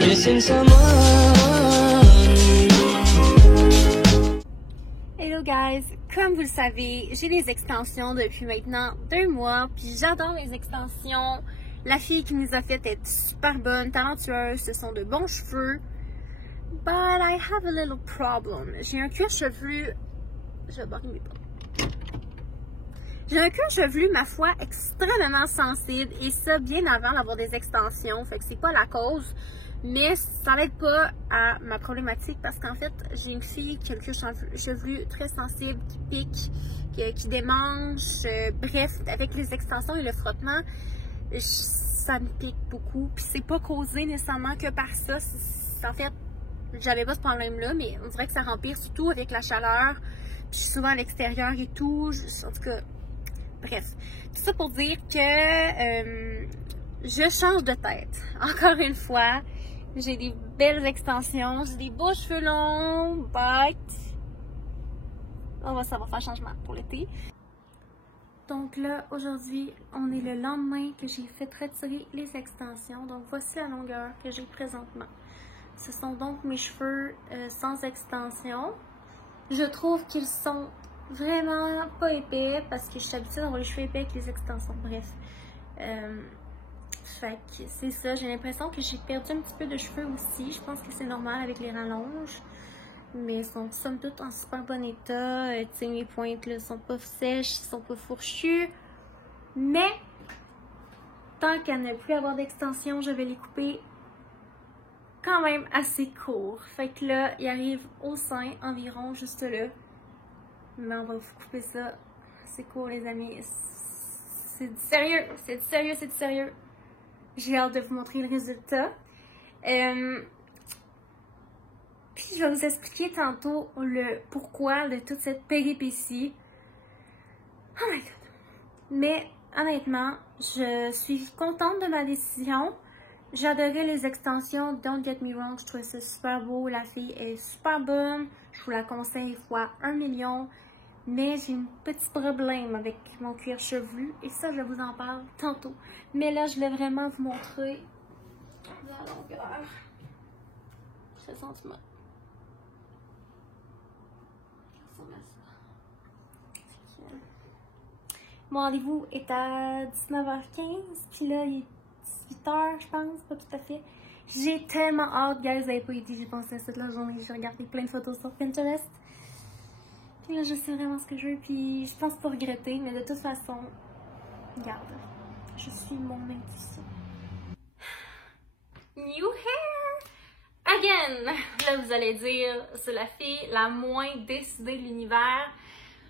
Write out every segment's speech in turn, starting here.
Missing someone. Hello guys, comme vous le savez, j'ai les extensions depuis maintenant 2 mois, puis j'adore les extensions. La fille qui nous a fait est super bonne, talentueuse, ce sont de bons cheveux. But I have a little problem. J'ai un cuir chevelu... Je vais barrer mes pas. J'ai un cuir chevelu, ma foi, extrêmement sensible, et ça bien avant d'avoir des extensions, fait que c'est pas la cause. Mais ça n'aide pas à ma problématique parce qu'en fait, j'ai une fille qui a le cuir chevelu très sensible, qui pique, qui démange. Bref, avec les extensions et le frottement, ça me pique beaucoup. Puis c'est pas causé nécessairement que par ça. En fait, j'avais pas ce problème-là, mais on dirait que ça empire surtout avec la chaleur. Puis je suis souvent à l'extérieur et tout. En tout cas, bref. Tout ça pour dire que je change de tête. Encore une fois. J'ai des belles extensions, j'ai des beaux cheveux longs, but on va savoir faire changement pour l'été. Donc là, aujourd'hui, on est le lendemain que j'ai fait retirer les extensions. Donc voici la longueur que j'ai présentement. Ce sont donc mes cheveux sans extension. Je trouve qu'ils sont vraiment pas épais parce que je suis habituée d'avoir les cheveux épais avec les extensions. Bref. Fait que c'est ça, j'ai l'impression que j'ai perdu un petit peu de cheveux aussi. Je pense que c'est normal avec les rallonges. Mais ils sont somme toute en super bon état. Tu sais, mes pointes là sont pas sèches, sont pas fourchues. Mais tant qu'à ne plus avoir d'extension, je vais les couper quand même assez court. Fait que là, il arrive au sein environ juste là. Mais on va vous couper ça. C'est court les amis. C'est du sérieux, c'est du sérieux, c'est du sérieux. J'ai hâte de vous montrer le résultat. Puis je vais vous expliquer tantôt le pourquoi de toute cette péripétie. Oh my god. Mais honnêtement, je suis contente de ma décision. J'adorais les extensions, don't get me wrong, je trouvais ça super beau. La fille est super bonne. Je vous la conseille fois 1 million. Mais j'ai un petit problème avec mon cuir chevelu et ça, je vous en parle tantôt. Mais là, je voulais vraiment vous montrer la longueur. 16 cm. Mon rendez-vous est à 19h15, puis là, il est 18h, je pense, pas tout à fait. J'ai tellement hâte, guys, vous n'avez pas idée, j'ai pensé à ça toute la journée, j'ai regardé plein de photos sur Pinterest. Puis là, je sais vraiment ce que je veux, puis je pense pas regretter, mais de toute façon, regarde, je suis mon intuition. New hair! Again! Là, vous allez dire, c'est la fille la moins décidée de l'univers.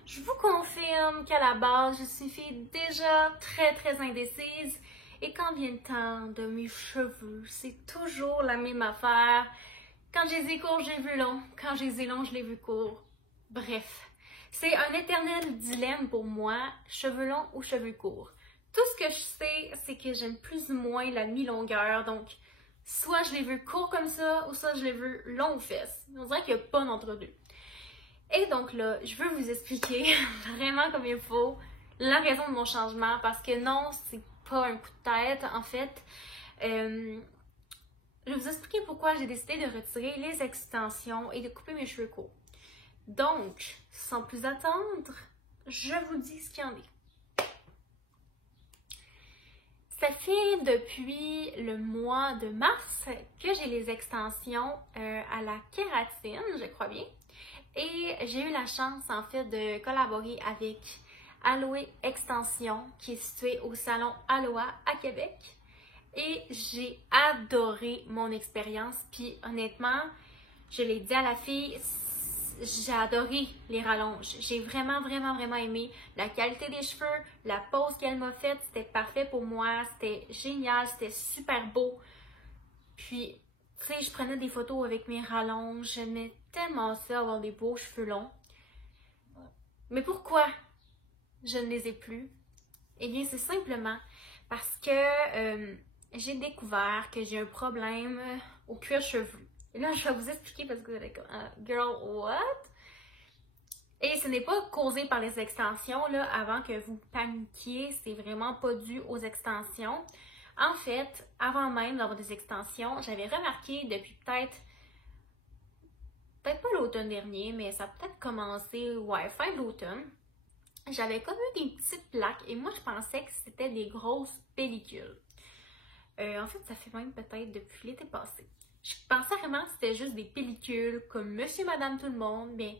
Je vous confirme qu'à la base, je suis une fille déjà très indécise. Et quand vient le temps de mes cheveux, c'est toujours la même affaire. Quand je les ai courts, je les ai vus longs. Quand je les ai longs, je les ai vus courts. Bref, c'est un éternel dilemme pour moi, cheveux longs ou cheveux courts. Tout ce que je sais, c'est que j'aime plus ou moins la mi-longueur, donc soit je les veux courts comme ça, ou soit je les veux longs aux fesses. On dirait qu'il n'y a pas d'entre-deux. Et donc là, je veux vous expliquer vraiment comme il faut la raison de mon changement, parce que non, c'est pas un coup de tête, en fait. Je vais vous expliquer pourquoi j'ai décidé de retirer les extensions et de couper mes cheveux courts. Donc, sans plus attendre, je vous dis ce qu'il y en est. Ça fait depuis le mois de mars que j'ai les extensions à la kératine, je crois bien. Et j'ai eu la chance en fait de collaborer avec Aloe Extension qui est située au salon Aloha à Québec. Et j'ai adoré mon expérience. Puis honnêtement, je l'ai dit à la fille, j'ai adoré les rallonges. J'ai vraiment aimé la qualité des cheveux, la pose qu'elle m'a faite, c'était parfait pour moi, c'était génial, c'était super beau. Puis, tu sais, je prenais des photos avec mes rallonges, j'aimais tellement ça, avoir des beaux cheveux longs. Mais pourquoi je ne les ai plus? Eh bien, c'est simplement parce que j'ai découvert que j'ai un problème au cuir chevelu. Et là, je vais vous expliquer parce que vous allez comme, girl, what? Et ce n'est pas causé par les extensions, là, avant que vous paniquiez, c'est vraiment pas dû aux extensions. En fait, avant même d'avoir des extensions, j'avais remarqué depuis peut-être pas l'automne dernier, mais ça a peut-être commencé, ouais, fin de l'automne. J'avais comme eu des petites plaques et moi je pensais que c'était des grosses pellicules. En fait, ça fait même peut-être depuis l'été passé. Je pensais vraiment que c'était juste des pellicules comme Monsieur, Madame, tout le monde, mais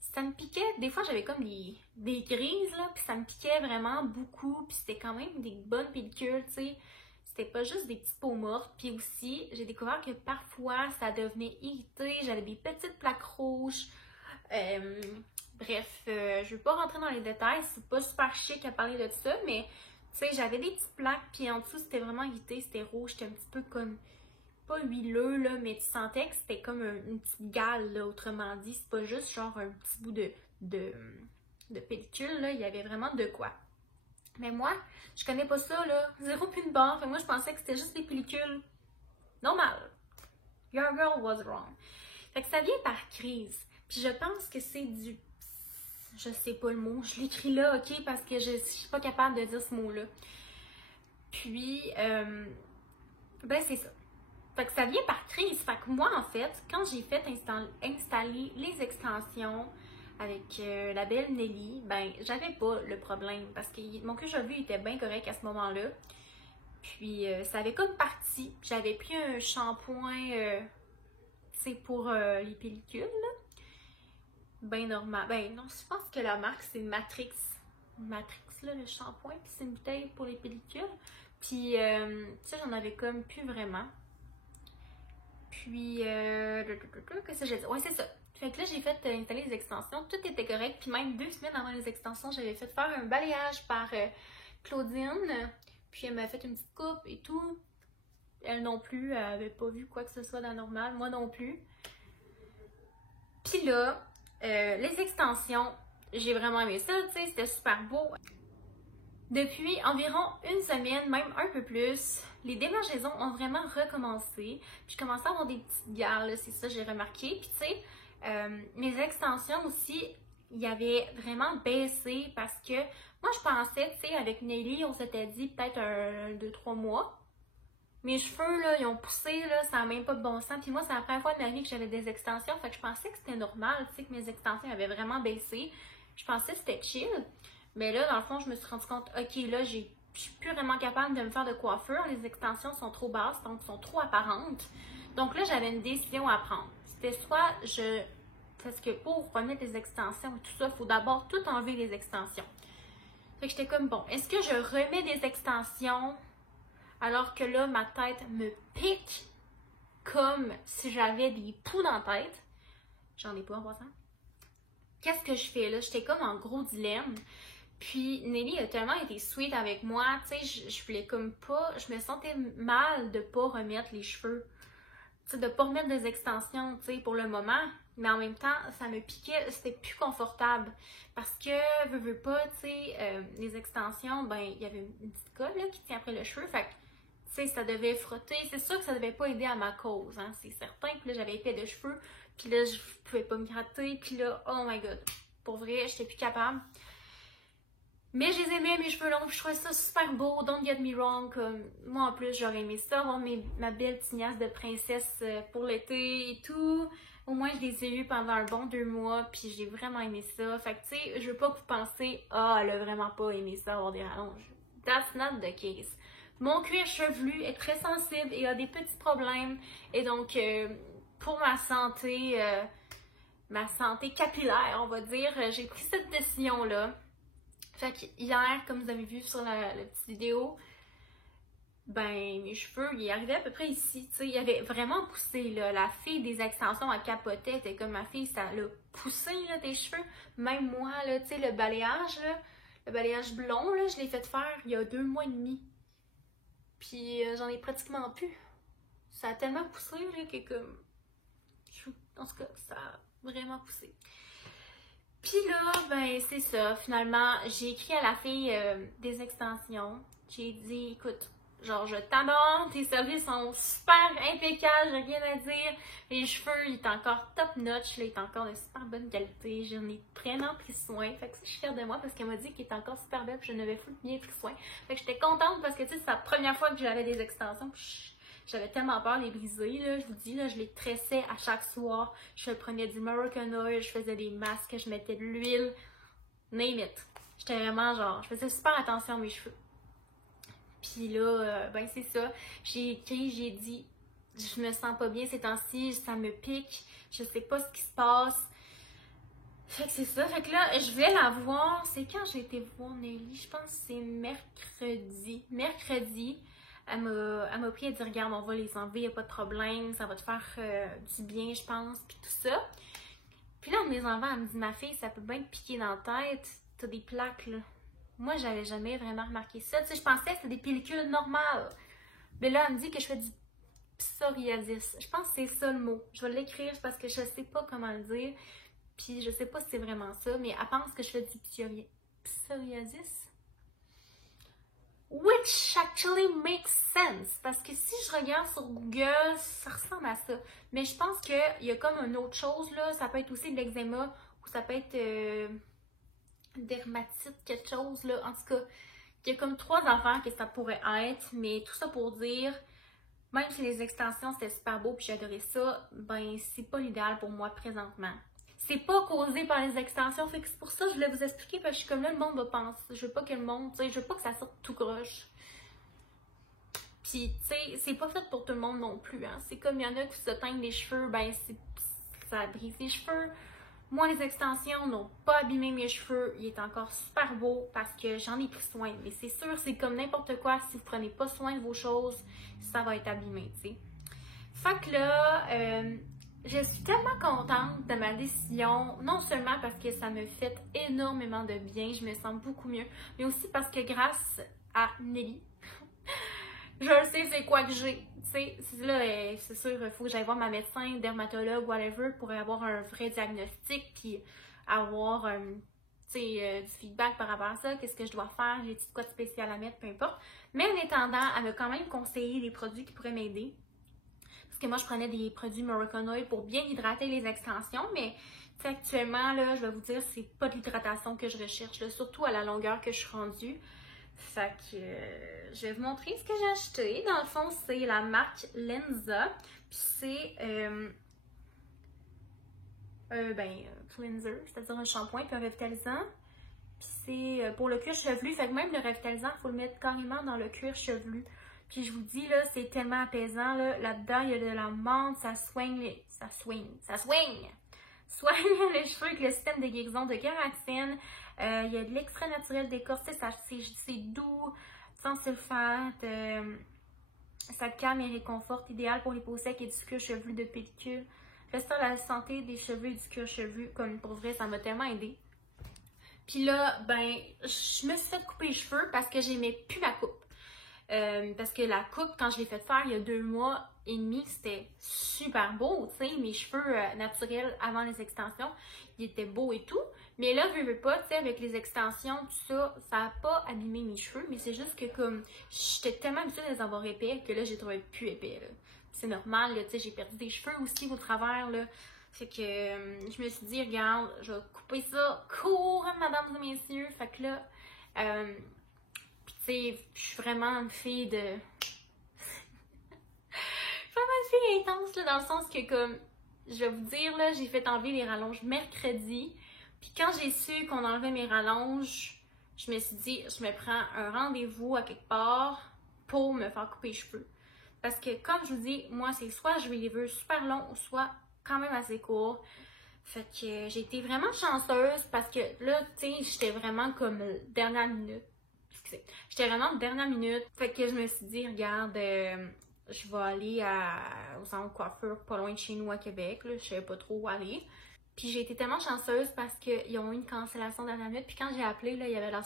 ça me piquait. Des fois, j'avais comme des grises, là, puis ça me piquait vraiment beaucoup, puis c'était quand même des bonnes pellicules, tu sais. C'était pas juste des petits peaux mortes. Puis aussi, j'ai découvert que parfois, ça devenait irrité. J'avais des petites plaques rouges. Bref, je veux pas rentrer dans les détails. C'est pas super chic à parler de ça, mais tu sais, j'avais des petites plaques. Puis en dessous, c'était vraiment irrité. C'était rouge. C'était un petit peu comme, pas huileux, là, mais tu sentais que c'était comme une petite gale, là, autrement dit. C'est pas juste genre un petit bout de pellicule, là. Il y avait vraiment de quoi. Mais moi, je connais pas ça, là. Zéro puis une barre. Fait moi, je pensais que c'était juste des pellicules normales. Your girl was wrong. Fait que ça vient par crise. Puis je pense que c'est du... Je sais pas le mot. Je l'écris là, ok? Parce que je suis pas capable de dire ce mot-là. Puis, ben c'est ça. Fait que ça vient par crise. Fait que moi, en fait, quand j'ai fait installer les extensions avec la belle Nelly, ben, j'avais pas le problème parce que mon cuir chevelu était bien correct à ce moment-là. Puis, ça avait comme parti. J'avais pris un shampoing, c'est pour les pellicules, là. Ben normal. Ben non, je pense que la marque, c'est Matrix. Matrix, là, le shampoing. Puis, c'est une bouteille pour les pellicules. Puis, tu sais, j'en avais comme plus vraiment. Puis, qu'est-ce que j'ai dit? Ouais, c'est ça. Fait que là, j'ai fait installer les extensions. Tout était correct. Puis même 2 semaines avant les extensions, j'avais fait faire un balayage par Claudine. Puis elle m'a fait une petite coupe et tout. Elle non plus, elle avait pas vu quoi que ce soit d'anormal. Moi non plus. Puis là, les extensions, j'ai vraiment aimé ça. Tu sais, c'était super beau. Depuis environ une semaine, même un peu plus, les démangeaisons ont vraiment recommencé. Puis je commençais à avoir des petites gales, c'est ça j'ai remarqué. Puis tu sais, mes extensions aussi, il y avait vraiment baissé parce que moi je pensais, tu sais, avec Nelly, on s'était dit peut-être 2-3 mois. Mes cheveux, là, ils ont poussé, là, ça n'a même pas de bon sens. Puis moi, c'est la première fois de ma vie que j'avais des extensions. Fait que je pensais que c'était normal, tu sais, que mes extensions avaient vraiment baissé. Je pensais que c'était chill. Mais là, dans le fond, je me suis rendu compte, ok, là, je suis plus vraiment capable de me faire de coiffure. Les extensions sont trop basses, donc sont trop apparentes. Donc là, j'avais une décision à prendre. C'était soit parce que pour remettre les extensions et tout ça, il faut d'abord tout enlever les extensions. Fait que j'étais comme, bon, est-ce que je remets des extensions alors que là, ma tête me pique comme si j'avais des poux dans la tête? J'en ai pas en passant. Qu'est-ce que je fais là? J'étais comme en gros dilemme. Puis Nelly a tellement été sweet avec moi, tu sais, je voulais comme pas, je me sentais mal de pas remettre les cheveux, tu sais, de pas remettre des extensions, tu sais, pour le moment, mais en même temps, ça me piquait, c'était plus confortable, parce que, veux pas, tu sais, les extensions, ben, il y avait une petite colle, là, qui tient après le cheveu, fait que, tu sais, ça devait frotter, c'est sûr que ça devait pas aider à ma cause, hein, c'est certain, puis là, j'avais épais de cheveux, puis là, je pouvais pas me gratter, puis là, oh my god, pour vrai, j'étais plus capable. Mais je les aimais, mes cheveux longs, je trouvais ça super beau, don't get me wrong, comme moi en plus j'aurais aimé ça, avoir ma belle tignasse de princesse pour l'été et tout. Au moins je les ai eus pendant un bon 2 mois, puis j'ai vraiment aimé ça. Fait que tu sais, je veux pas que vous pensez, ah, elle a vraiment pas aimé ça, avoir des rallonges. That's not the case. Mon cuir chevelu est très sensible et a des petits problèmes, et donc pour ma santé capillaire, on va dire, j'ai pris cette décision-là. Fait que hier, comme vous avez vu sur la petite vidéo, ben mes cheveux, ils arrivaient à peu près ici, tu sais, ils avaient vraiment poussé, là. La fille des extensions, elle capotait, elle était comme ma fille, ça l'a poussé, là, tes cheveux. Même moi, là, tu sais, le balayage, là, le balayage blond, là, je l'ai fait faire il y a 2 mois et demi. Puis j'en ai pratiquement plus. Ça a tellement poussé, là, que comme... En tout cas, ça a vraiment poussé. Puis là, ben c'est ça, finalement, j'ai écrit à la fille des extensions. J'ai dit, écoute, Genre, je t'adore, tes services sont super impeccables, j'ai rien à dire. Les cheveux, ils sont encore top notch, là, ils sont encore de super bonne qualité. J'en ai vraiment pris soin. Fait que ça, je suis fière de moi parce qu'elle m'a dit qu'il était encore super belle, puis je n'avais full bien pris soin. Fait que j'étais contente parce que, tu sais, c'est la première fois que j'avais des extensions, puis j'avais tellement peur de les briser, là. Je vous dis, là, je les tressais à chaque soir. Je prenais du Moroccan Oil, je faisais des masques, je mettais de l'huile. Name it. J'étais vraiment genre, je faisais super attention à mes cheveux. Puis là, ben c'est ça. J'ai écrit, j'ai dit, je me sens pas bien ces temps-ci, ça me pique, je sais pas ce qui se passe. Fait que c'est ça. Fait que là, je vais la voir. C'est quand j'ai été voir Nelly? Je pense que c'est mercredi. Mercredi, elle m'a pris, elle dit, regarde, on va les enlever, y a pas de problème, ça va te faire du bien, je pense, puis tout ça. Puis là, on me les enlevant, elle me dit, ma fille, ça peut bien te piquer dans la tête, t'as des plaques, là. Moi, j'avais jamais vraiment remarqué ça. Tu sais, je pensais que c'était des pellicules normales. Mais là, elle me dit que je fais du psoriasis. Je pense que c'est ça le mot. Je vais l'écrire parce que je sais pas comment le dire. Puis je sais pas si c'est vraiment ça, mais elle pense que je fais du psoriasis. Which actually makes sense. Parce que si je regarde sur Google, ça ressemble à ça. Mais je pense qu'il y a comme une autre chose, là. Ça peut être aussi de l'eczéma ou ça peut être dermatite, quelque chose, là. En tout cas, il y a comme 3 affaires que ça pourrait être. Mais tout ça pour dire, même si les extensions c'était super beau puis j'adorais ça, ben c'est pas l'idéal pour moi présentement. C'est pas causé par les extensions, fait que c'est pour ça que je voulais vous expliquer parce que je suis comme là, le monde va penser. Je veux pas que le monde, tu sais, je veux pas que ça sorte tout croche. Puis, tu sais, c'est pas fait pour tout le monde non plus, hein. C'est comme il y en a qui se teignent les cheveux, ben ça brise les cheveux. Moi, les extensions n'ont pas abîmé mes cheveux. Il est encore super beau parce que j'en ai pris soin. Mais c'est sûr, c'est comme n'importe quoi. Si vous prenez pas soin de vos choses, ça va être abîmé, tu sais. Fait que là, je suis tellement contente de ma décision. Non seulement parce que ça me fait énormément de bien, je me sens beaucoup mieux, mais aussi parce que grâce à Nelly, je sais c'est quoi que j'ai. Tu sais, là, c'est sûr, il faut que j'aille voir ma médecin, dermatologue, whatever, pour avoir un vrai diagnostic, puis avoir du feedback par rapport à ça, qu'est-ce que je dois faire, j'ai-tu quoi de spécial à mettre, peu importe. Mais en attendant, elle m'a quand même conseillé des produits qui pourraient m'aider. Parce que moi, je prenais des produits Moroccan Oil pour bien hydrater les extensions, mais actuellement, là, je vais vous dire, c'est pas de l'hydratation que je recherche, là, surtout à la longueur que je suis rendue. Fait que je vais vous montrer ce que j'ai acheté. Dans le fond, c'est la marque Lenza. Puis c'est cleanser, c'est-à-dire un shampoing puis un revitalisant. Puis c'est pour le cuir chevelu. Fait que même le revitalisant, il faut le mettre carrément dans le cuir chevelu. Puis je vous dis, là, c'est tellement apaisant. Là-dedans, il y a de la menthe, ça soigne soigne les cheveux avec le système de guérison de kératine. Il y a de l'extrait naturel d'écorce, c'est doux, sans sulfate. Ça calme et réconforte, idéal pour les peaux secs et du cuir chevelu de pellicule. Restaure la santé des cheveux et du cuir chevelu, comme pour vrai, ça m'a tellement aidé. Puis là, ben, je me suis fait couper les cheveux parce que j'aimais plus ma coupe. Parce que la coupe, quand je l'ai fait faire il y a 2 mois et demi, c'était super beau, tu sais, mes cheveux naturels avant les extensions, ils étaient beaux et tout. Mais là, veux pas, tu sais, avec les extensions, tout ça, ça n'a pas abîmé mes cheveux, mais c'est juste que comme, j'étais tellement habituée de les avoir épais que là, j'ai trouvé plus épais, là. C'est normal, là, tu sais, j'ai perdu des cheveux aussi au travers, là. Fait que je me suis dit, regarde, je vais couper ça court, mesdames et messieurs. Fait que là, puis tu sais, je suis vraiment une fille de... vraiment une fille intense, là, dans le sens que comme, je vais vous dire, là, j'ai fait enlever les rallonges mercredi. Puis quand j'ai su qu'on enlevait mes rallonges, je me suis dit, je me prends un rendez-vous à quelque part pour me faire couper les cheveux. Parce que comme je vous dis, moi, c'est soit je veux les veux super longs, soit quand même assez courts. Fait que j'ai été vraiment chanceuse parce que là, tu sais, j'étais vraiment comme dernière minute. Excusez. J'étais vraiment dernière minute. Fait que je me suis dit, regarde, je vais aller au centre de coiffure pas loin de chez nous à Québec. Là, je savais pas trop où aller. Puis j'ai été tellement chanceuse parce qu'ils ont eu une cancellation de dernière minute. Puis quand j'ai appelé, là, il y avait la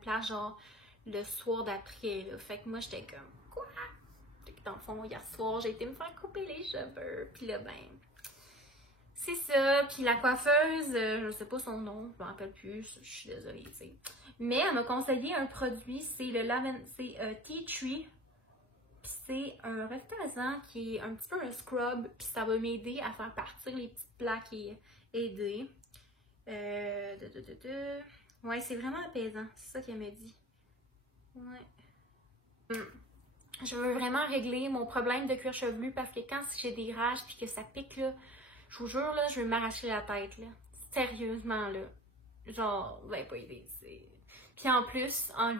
plage genre le soir d'après. Fait que moi, j'étais comme, quoi? Fait que dans le fond, hier soir, j'ai été me faire couper les cheveux. Puis là, ben, c'est ça. Puis la coiffeuse, je sais pas son nom, je m'en rappelle plus. Je suis désolée, tu sais. Mais elle m'a conseillé un produit, c'est le Tea Tree Puis c'est un revitalisant qui est un petit peu un scrub, puis ça va m'aider à faire partir les petites plaques et aider. Ouais, c'est vraiment apaisant, c'est ça qu'elle m'a dit. Ouais. Je veux vraiment régler mon problème de cuir chevelu parce que quand j'ai des rages puis que ça pique, là, je vous jure, là, je veux m'arracher la tête, là. Sérieusement, là. Genre, vous n'avez pas idée. Puis en plus, en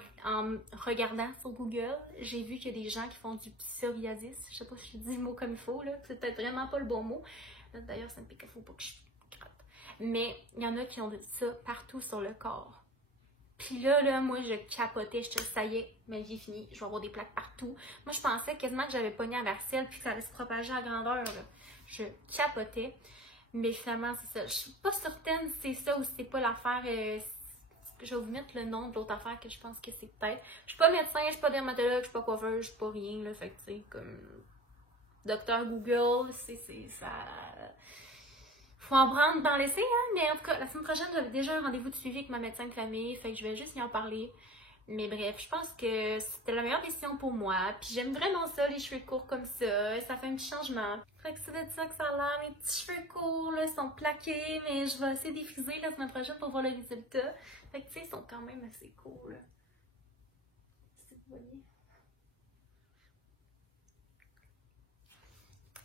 regardant sur Google, j'ai vu qu'il y a des gens qui font du psoriasis. Je sais pas si je dis le mot comme il faut, là. C'est peut-être vraiment pas le bon mot. D'ailleurs, ça me pique, il faut pas que je gratte. Mais il y en a qui ont ça partout sur le corps. Puis là, moi, je capotais. Je te ça y est, ma vie est finie. Je vais avoir des plaques partout. Moi, je pensais quasiment que j'avais pogné à varicelle puis que ça allait se propager à grandeur, là. Je capotais. Mais finalement, c'est ça. Je suis pas certaine si c'est ça ou si c'est pas l'affaire. Je vais vous mettre le nom de l'autre affaire que je pense que c'est peut-être. Je suis pas médecin, je suis pas dermatologue, je suis pas coiffeur, je suis pas rien, là. Fait que, tu sais, comme. Docteur Google, c'est ça. Faut en prendre dans l'essai, hein. Mais en tout cas, la semaine prochaine, j'avais déjà un rendez-vous de suivi avec ma médecin de famille. Fait que je vais juste y en parler. Mais bref, je pense que c'était la meilleure décision pour moi. Puis j'aime vraiment ça, les cheveux courts comme ça. Ça fait un petit changement. Fait que c'est de ça que ça a l'air. Mes petits cheveux courts, là, sont plaqués. Mais je vais essayer de les friser la semaine prochaine pour voir le résultat. Fait que tu sais, ils sont quand même assez cool. Si vous voyez.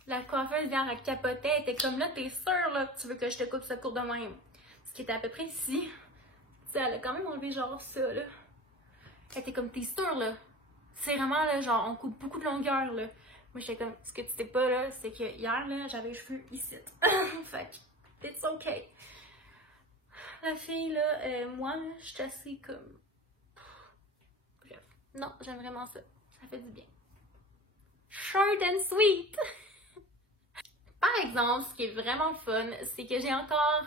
La coiffeuse vient à capoter. Elle était comme là, t'es sûre là, que tu veux que je te coupe ce court de même? Ce qui était à peu près ici. Tu sais, elle a quand même enlevé genre ça, là. Elle était comme, t'es sûre, là? C'est vraiment, là, genre, on coupe beaucoup de longueur, là. Moi, j'étais comme, ce que tu sais pas, là, c'est que hier, là, j'avais les cheveux ici. Fait que, it's okay. La fille, là, moi, là, je suis assez comme... Bref. Non, j'aime vraiment ça. Ça fait du bien. Short and sweet! Par exemple, ce qui est vraiment fun, c'est que j'ai encore...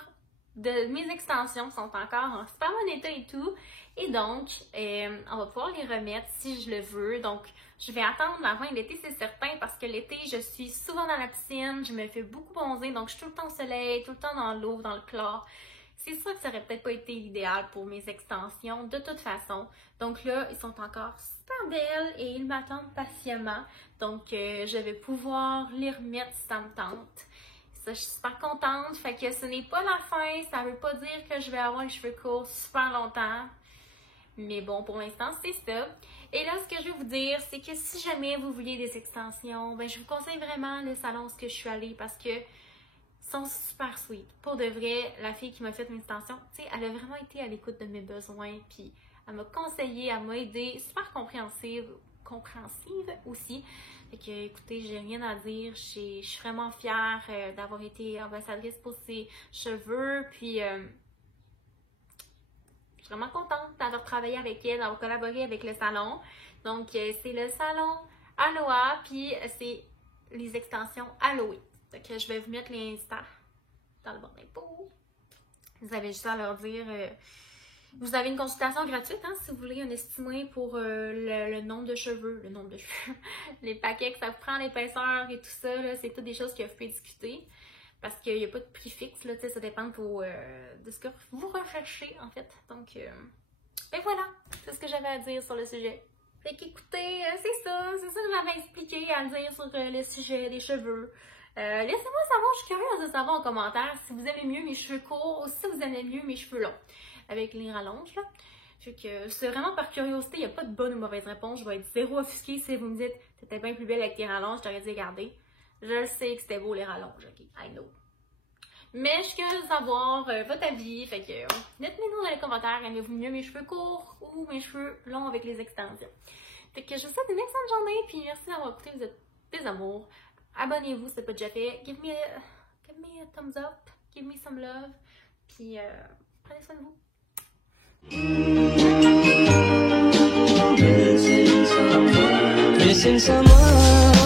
mes extensions sont encore en super bon état et tout. Et donc, on va pouvoir les remettre si je le veux. Donc, je vais attendre la fin de l'été, c'est certain, parce que l'été, je suis souvent dans la piscine, je me fais beaucoup bronzer, donc je suis tout le temps au soleil, tout le temps dans l'eau, dans le chlore. C'est sûr que ça aurait peut-être pas été l'idéal pour mes extensions, de toute façon. Donc là, ils sont encore super belles et ils m'attendent patiemment. Donc, je vais pouvoir les remettre si ça me tente. Ça, je suis super contente. Fait que ce n'est pas la fin. Ça veut pas dire que je vais avoir les cheveux courts super longtemps. Mais bon, pour l'instant, c'est ça. Et là, ce que je vais vous dire, c'est que si jamais vous vouliez des extensions, ben, je vous conseille vraiment le salon où je suis allée parce que sont super sweet. Pour de vrai, la fille qui m'a fait mes extensions, tu sais, elle a vraiment été à l'écoute de mes besoins. Puis elle m'a conseillé, elle m'a aidé, super compréhensive aussi. Fait que, écoutez, j'ai rien à dire. Je suis vraiment fière d'avoir été ambassadrice pour ses cheveux. Puis, je suis vraiment contente d'avoir travaillé avec elle, d'avoir collaboré avec le salon. Donc, c'est le salon Aloha, puis c'est les extensions Aloe. Donc, je vais vous mettre les Insta dans le bord d'impôt. Vous avez juste à leur dire... vous avez une consultation gratuite, hein, si vous voulez un estimé pour le nombre de cheveux, les paquets que ça vous prend, l'épaisseur et tout ça, c'est toutes des choses que vous pouvez discuter. Parce qu'il n'y a pas de prix fixe, là, ça dépend de ce que vous recherchez, en fait. Donc, et voilà, c'est ce que j'avais à dire sur le sujet. Fait qu'écoutez, c'est ça que j'avais expliqué à dire sur le sujet des cheveux. Laissez-moi savoir, je suis curieuse de savoir en commentaire si vous aimez mieux mes cheveux courts ou si vous aimez mieux mes cheveux longs. Avec les rallonges, là. Fait que c'est vraiment par curiosité, il n'y a pas de bonne ou mauvaise réponse. Je vais être zéro offusquée si vous me dites t'étais bien plus belle avec tes rallonges, je t'aurais dit garder. Je sais que c'était beau les rallonges, ok, I know. Mais je suis curieuse de savoir votre avis, fait que dites-moi dans les commentaires, aimez-vous mieux mes cheveux courts ou mes cheveux longs avec les extensions. Fait que je vous souhaite une excellente journée, puis merci d'avoir écouté, vous êtes des amours. Abonnez-vous si ce n'est pas déjà fait, give me a thumbs up, give me some love, puis prenez soin de vous. Missing someone